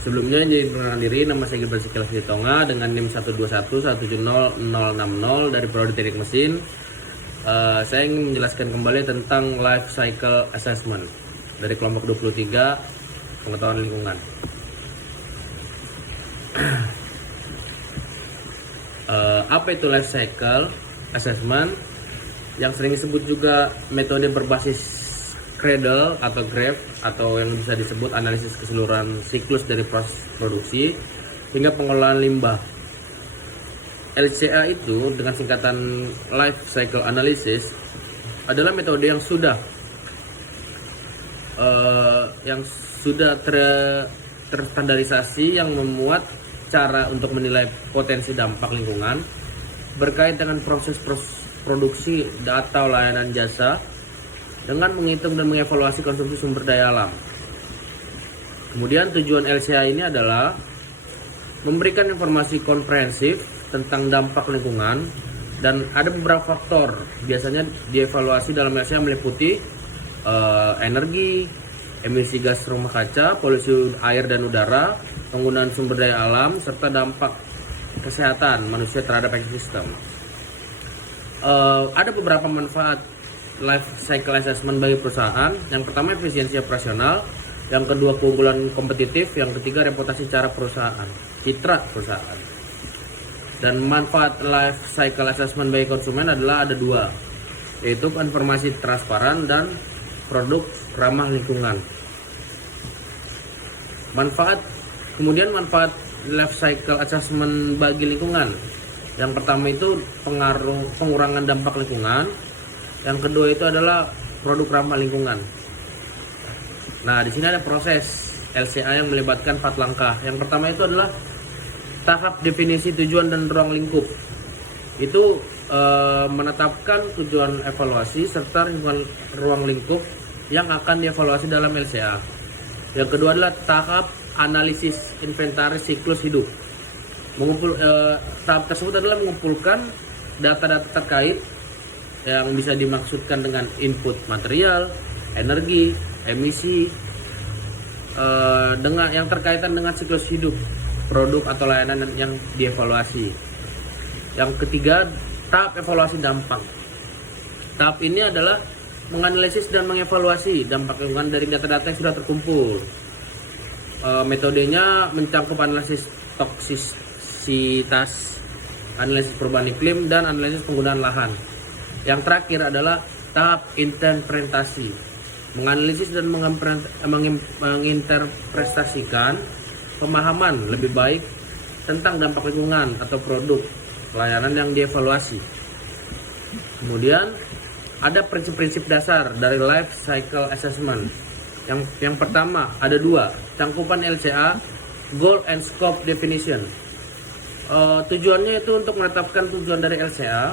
Sebelumnya jadi perkenalkan diri, nama saya Gilbert Sikilas Sitonga dengan NIM 121170060 dari Prodi Teknik Mesin. Saya ingin menjelaskan kembali tentang life cycle assessment dari kelompok 23 pengetahuan lingkungan. Apa itu life cycle assessment? Yang sering disebut juga metode berbasis Cradle atau graph, atau yang bisa disebut analisis keseluruhan siklus dari proses produksi hingga pengolahan limbah. LCA itu dengan singkatan Life Cycle Analysis adalah metode yang sudah terstandarisasi, yang memuat cara untuk menilai potensi dampak lingkungan berkait dengan proses produksi atau layanan jasa dengan menghitung dan mengevaluasi konsumsi sumber daya alam. Kemudian tujuan LCA ini adalah memberikan informasi komprehensif tentang dampak lingkungan, dan ada beberapa faktor biasanya dievaluasi dalam LCA meliputi energi, emisi gas rumah kaca, polusi air dan udara, penggunaan sumber daya alam, serta dampak kesehatan manusia terhadap ekosistem. Ada beberapa manfaat life cycle assessment bagi perusahaan. Yang pertama, efisiensi operasional. Yang kedua, keunggulan kompetitif. Yang ketiga, reputasi citra perusahaan. Dan manfaat life cycle assessment bagi konsumen adalah ada dua, yaitu informasi transparan dan produk ramah lingkungan. Manfaat life cycle assessment bagi lingkungan. Yang pertama itu pengurangan dampak lingkungan. Yang kedua itu adalah produk ramah lingkungan. Nah, di sini ada proses LCA yang melibatkan 4 langkah. Yang pertama itu adalah tahap definisi tujuan dan ruang lingkup. Itu menetapkan tujuan evaluasi serta ruang lingkup yang akan dievaluasi dalam LCA. Yang kedua adalah tahap analisis inventaris siklus hidup. Tahap tersebut adalah mengumpulkan data-data terkait yang bisa dimaksudkan dengan input material, energi, emisi, dengan yang terkaitan dengan siklus hidup produk atau layanan yang dievaluasi. Yang ketiga, tahap evaluasi dampak. Tahap ini adalah menganalisis dan mengevaluasi dampak lingkungan dari data-data yang sudah terkumpul. Metodenya mencakup analisis toksisitas, analisis perubahan iklim, dan analisis penggunaan lahan. Yang terakhir adalah tahap interpretasi, menganalisis dan menginterpretasikan pemahaman lebih baik tentang dampak lingkungan atau produk layanan yang dievaluasi. Kemudian ada prinsip-prinsip dasar dari life cycle assessment. Yang pertama ada dua, cangkupan LCA, goal and scope definition. Tujuannya itu untuk menetapkan tujuan dari LCA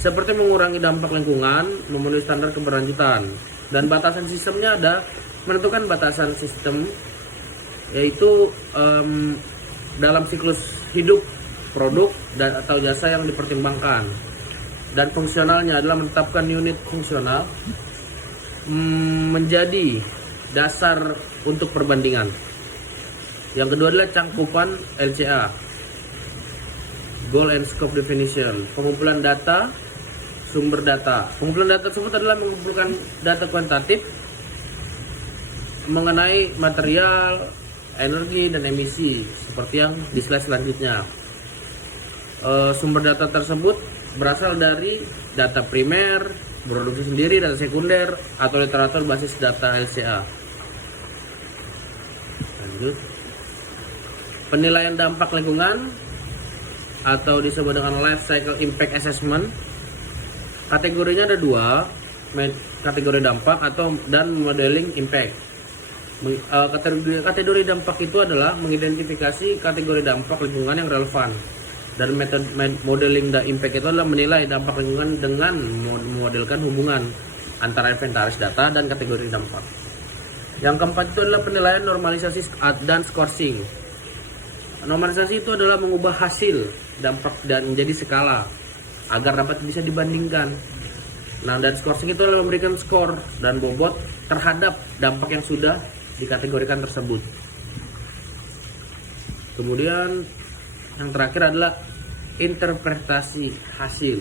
seperti mengurangi dampak lingkungan, memenuhi standar keberlanjutan. Dan batasan sistemnya ada menentukan batasan sistem, yaitu dalam siklus hidup produk dan atau jasa yang dipertimbangkan. Dan fungsionalnya adalah menetapkan unit fungsional menjadi dasar untuk perbandingan. Yang kedua adalah cangkupan LCA, goal and scope definition, pengumpulan data, sumber data. Pengumpulan data tersebut adalah mengumpulkan data kuantitatif mengenai material, energi, dan emisi seperti yang di slide selanjutnya. Sumber data tersebut berasal dari data primer, produksi sendiri, data sekunder, atau literatur basis data LCA. Lanjut. Penilaian dampak lingkungan atau disebut dengan life cycle impact assessment. Kategorinya ada dua, kategori dampak dan modeling impact. Kategori dampak itu adalah mengidentifikasi kategori dampak lingkungan yang relevan, dan metode modeling impact itu adalah menilai dampak lingkungan dengan memodelkan hubungan antara inventaris data dan kategori dampak. Yang keempat itu adalah penilaian normalisasi dan scoring. Normalisasi itu adalah mengubah hasil dampak dan menjadi skala agar dapat bisa dibandingkan. Nah, dan scoring itu adalah memberikan skor dan bobot terhadap dampak yang sudah dikategorikan tersebut. Kemudian yang terakhir adalah interpretasi hasil.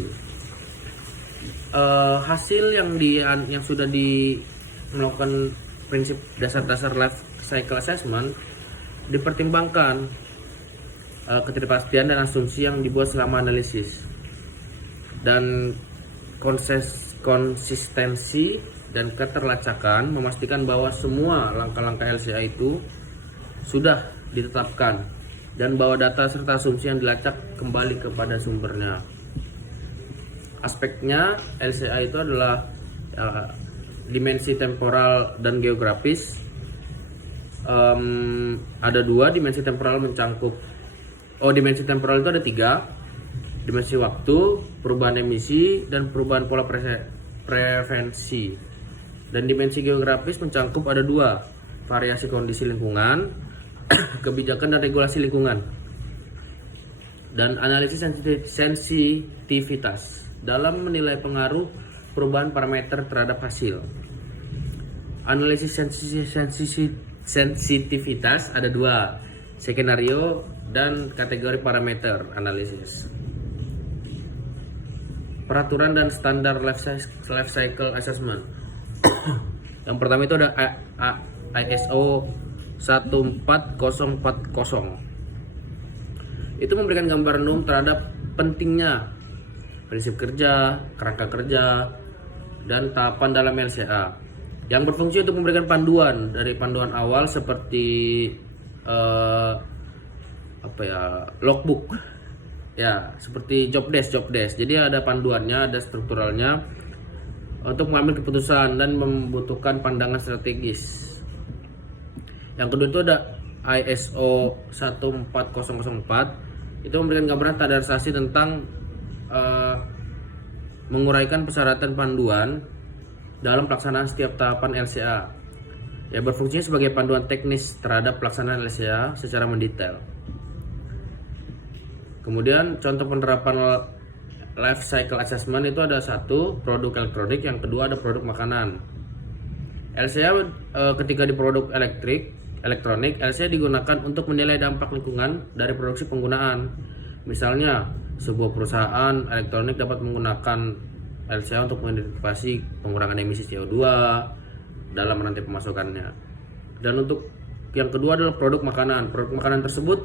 Hasil yang sudah melakukan prinsip dasar-dasar life cycle assessment dipertimbangkan ketidakpastian dan asumsi yang dibuat selama analisis, dan konsistensi dan keterlacakan memastikan bahwa semua langkah-langkah LCA itu sudah ditetapkan dan bahwa data serta asumsi yang dilacak kembali kepada sumbernya. Aspeknya LCA itu adalah dimensi temporal dan geografis. Ada dua dimensi temporal dimensi temporal itu ada tiga: dimensi waktu, perubahan emisi, dan perubahan pola preferensi. Dan dimensi geografis mencakup ada dua: variasi kondisi lingkungan, kebijakan dan regulasi lingkungan, dan analisis sensitivitas dalam menilai pengaruh perubahan parameter terhadap hasil. Analisis sensitivitas ada dua: skenario dan kategori parameter analisis. Peraturan dan standar life cycle assessment. Yang pertama itu ada ISO 14040. Itu memberikan gambaran umum terhadap pentingnya prinsip kerja, kerangka kerja, dan tahapan dalam LCA, yang berfungsi untuk memberikan panduan dari panduan awal seperti logbook, ya, seperti job desk. Jadi ada panduannya, ada strukturalnya untuk mengambil keputusan dan membutuhkan pandangan strategis. Yang kedua itu ada ISO 14004. Itu memberikan gambaran standarisasi tentang menguraikan persyaratan panduan dalam pelaksanaan setiap tahapan LCA, yang berfungsi sebagai panduan teknis terhadap pelaksanaan LCA secara mendetail. Kemudian contoh penerapan life cycle assessment itu ada satu, produk elektronik, yang kedua ada produk makanan. LCA ketika di produk elektronik, LCA digunakan untuk menilai dampak lingkungan dari produksi penggunaan. Misalnya, sebuah perusahaan elektronik dapat menggunakan LCA untuk mengidentifikasi pengurangan emisi CO2 dalam rantai pemasukannya. Dan untuk yang kedua adalah produk makanan. Produk makanan tersebut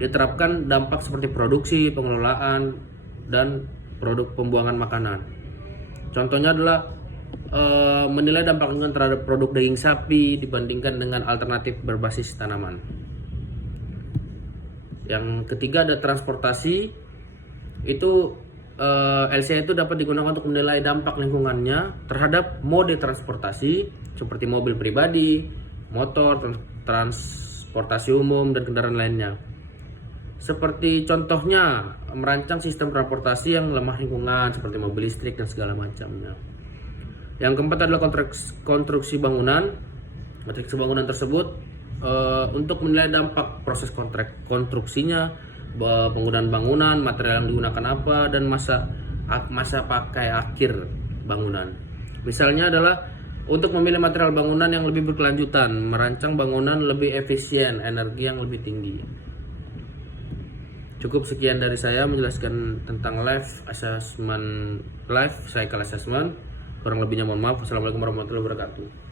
diterapkan dampak seperti produksi, pengelolaan, dan produk pembuangan makanan. Contohnya adalah menilai dampak lingkungan terhadap produk daging sapi dibandingkan dengan alternatif berbasis tanaman. Yang ketiga ada transportasi. Itu LCA itu dapat digunakan untuk menilai dampak lingkungannya terhadap mode transportasi seperti mobil pribadi, motor, transportasi umum, dan kendaraan lainnya. Seperti contohnya merancang sistem transportasi yang lemah lingkungan seperti mobil listrik dan segala macamnya. Yang keempat adalah konstruksi bangunan. Konstruksi bangunan tersebut untuk menilai dampak proses konstruksinya, penggunaan bangunan, material yang digunakan apa, dan masa pakai akhir bangunan. Misalnya adalah untuk memilih material bangunan yang lebih berkelanjutan, merancang bangunan lebih efisien, energi yang lebih tinggi. Cukup sekian dari saya menjelaskan tentang life cycle assessment. Kurang lebihnya mohon maaf. Wassalamualaikum warahmatullahi wabarakatuh.